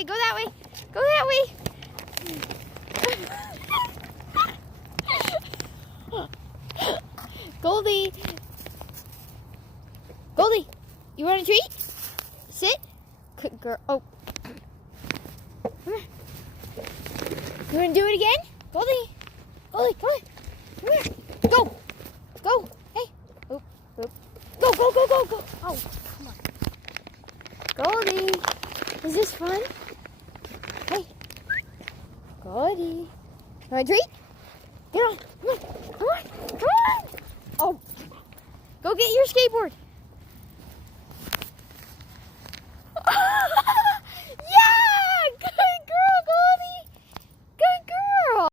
Okay, go that way. Go that way. Goldie. Goldie, you want a treat? Sit. Good girl. Oh. Come here. You want to do it again? Goldie. Goldie, come on. Come here. Go. Go. Hey. Oop, oop. Go, go, go, go, go. Oh, come on. Goldie. Is this fun? Hey. Goldie. You want a treat? Get on. Come on. Come on. Come on. Oh. Go get your skateboard.